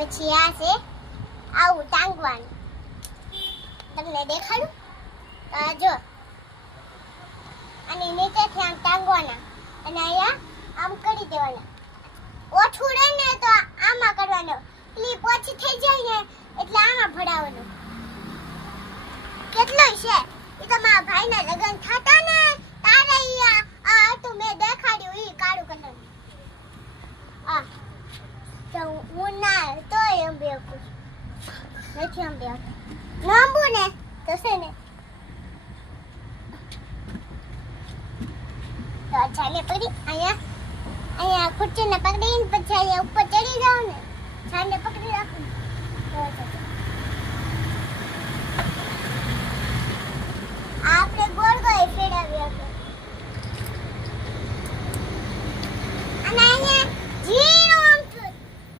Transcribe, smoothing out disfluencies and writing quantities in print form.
પછી આ છે આવું ટાંગવાનું. તમને દેખાડું? આ જો અને નીચેથી આમ ટાંગવાના અને અહીંયા આમ કરી દેવાના. ઓછું રહે ને તો આમાં કરવાનું. એટલી પોછી થઈ જાય ને એટલે આમાં ભરાવાનું. કેટલો છે એ તો મારા ભાઈના લગ્ન થતા ને તારે આ તો મેં દેખાડ્યું ઈ કાળું કલર. આ તો હું ના તો એમ બેકું નથી એમ બેકું નાંબુ ને તો છે ને તો ચાલે પકડી અહીંયા ખુરચીને પકડીને પછી અહીંયા ઉપર ચડી જાવ ને છાને પકડી રાખું.